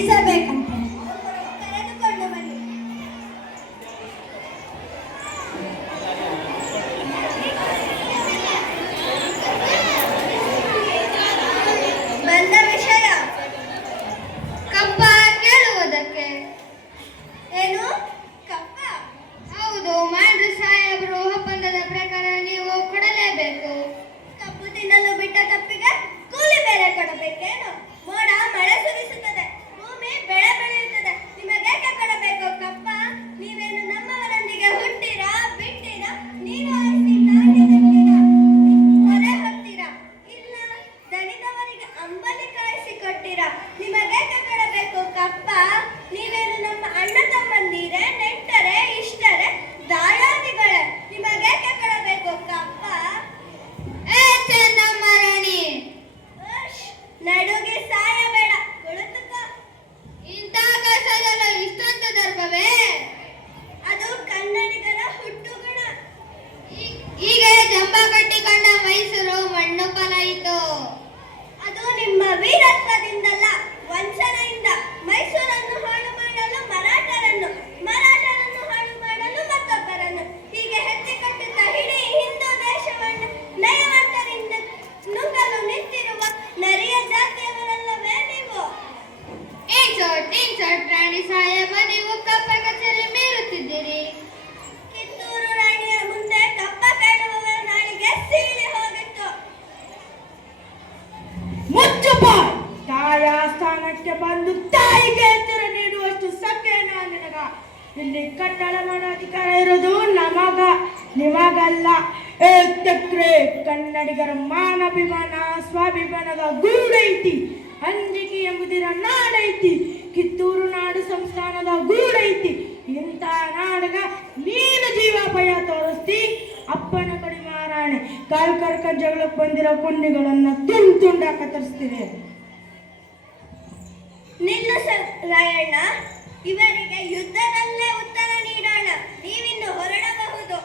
ಬೀಸಬೇಕಂತೆ. ಕರೆದುಕೊಂಡು ಬನ್ನಿ. ಬಂದ ವಿಷಯ ಕಪ್ಪ ಕೇಳುವುದಕ್ಕೆ. ಏನು? ಕಪ್ಪ? ಹೌದು, ಮಾಡ್ರು ಸಾಹೇಬರು ಒಪ್ಪಂದದ ಪ್ರಕಾರ ನೀವು ಕೊಡಲೇಬೇಕು. ಕಪ್ಪು ತಿನ್ನಲು ಬಿಟ್ಟ ತಪ್ಪಿಗೆ ಕೂಲಿ ಬೇರೆ ಕೊಡಬೇಕೇನು? ಮೋಡ ಮಳೆ ಸುರಿಸುತ್ತದೆ, ಭೂಮಿ ಬೆಳೆ ಬೆಳೆಯುತ್ತದೆ, ನಿಮಗೇಕೆ ಕೊಡಬೇಕು ಕಪ್ಪ? ನೀವೇನು ನಮ್ಮವರೊಂದಿಗೆ ಹುಟ್ಟಿರಾ ಬಿಟ್ಟಿರಾ? ನೀರು ಹಾಯಿಸಿ ನಾಣ್ಯ ನೆಟ್ಟಿರಾ, ಹೊರೆ ಹೊತ್ತೀರಾ? ಇಲ್ಲ ದಣಿದವರಿಗೆ ಅಂಬಲಿ ಕಾಯಿಸಿ ಕೊಟ್ಟಿರಾ? ನಿಮಗೇಕೆ ಕೊಡಬೇಕು ಕಪ್ಪ? ನೀವೇನು ನಮ್ಮ ಅಣ್ಣ ತಮ್ಮಂದಿರೇ, ನೆಂಟರೆ, ಇಷ್ಟರೆ, ದಾಯಾದಿಗಳೇ? ನಿಮಗೇಕೆ ಕೊಡಬೇಕು ಕಪ್ಪ? ಏ ಚೆನ್ನಮ್ಮ ರಾಣಿ, ಉಶ್, ನಡುಗೆ ಸಾಯಬೇಡ, ಕುಳಿತುಕೋ. ಇಂಥ ಕಷ್ಟದಲ್ಲೂ ಇಷ್ಟೊಂದು ದರ್ಭವೇ? ಅದು ಕನ್ನಡಿಗರ ಹುಟ್ಟುಗುಣ. ಈಗ ಜಂಬ ಕಟ್ಟಿಕೊಂಡ ಮೈಸೂರು ಮಣ್ಣು ಪಾಲಾಯಿತು. ಅದು ನಿಮ್ಮ ವೀರತ್ವದಿಂದಲ್ಲ, ವಂಚನೆಯಿಂದ. ಮೈಸೂರನ್ನು ಹಾಳು ಮಾಡಲು ಮರಾಠರನ್ನು, ಮರಾಠರನ್ನು ಹಾಳು ಮಾಡಲು ಮತ್ತೊಬ್ಬರನ್ನು, ಹೀಗೆ ಹೆತ್ತಿಕೊಟ್ಟುತ್ತಾ ಇಡೀ ಹಿಂದೂ ದೇಶವನ್ನು ನಯವಂತರಿಂದ ನುಂಗಲು ನಿಂತಿರುವ ನರಿಯ ಜಾತಿಯವರಲ್ಲವೇ ನೀವು? ಟೀನ್ಸೋಟ್ ರಾಣಿ ಸಾಹೇಬ, ನೀವು ಕಪ್ಪ ಕಚೇರಿ ಮೀರುತ್ತಿದ್ದೀರಿ. ಕಿತ್ತೂರು ರಾಣಿಯ ಮುಂದೆ ಕಪ್ಪ ಕಾಣುವವರ ನಾಳಿಗೆ ಸೀಳಿ ಹೋಗಿತ್ತು. ಮುಚ್ಚುಪ! ತಾಯ ಸ್ಥಾನಕ್ಕೆ ಬಂದು ತಾಯಿಗೆ ಎತ್ತರ ನೀಡುವಷ್ಟು ಸತ್ಯನ ನಿನಗ. ಇಲ್ಲಿ ಕಟ್ಟಡ ಮಾಡೋ ಅಧಿಕಾರ ಇರೋದು ನಮಗ, ನಿಮಗಲ್ಲ. ಏತಕ್ರೆ ಕನ್ನಡಿಗರ ಮಾನಭಿಮಾನ ಸ್ವಾಭಿಮಾನದ ಗೂಡೈತಿ. ಅಂಜಿಕೆ ಎಂಬುದಿರ ನಾಡೈತಿ. ಕಿತ್ತೂರು ನಾಡು ಸಂಸ್ಥಾನದ ಗೂಡೈತಿ. ಇಂಥ ನಾಡಗ ನೀನು ಜೀವಾಪಾಯ ತೋರಿಸ್ತಿ. ಅಪ್ಪನ ಕಡಿ ಮಾರಾಣೆ ಕಾಲ್ ಕರ್ಕ ಜಗಳಕ್ಕೆ ಬಂದಿರೋ ಕುಂಡಿಗಳನ್ನ ತುಂಡ ಕತ್ತರಿಸ್ತಿದೆ. ನಿಲ್ಲು ರಾಯಣ್ಣ, ಇವರಿಗೆ ಯುದ್ಧದಲ್ಲೇ ಉತ್ತರ ನೀಡೋಣ. ನೀವಿನ್ನು ಹೊರಡಬಹುದು.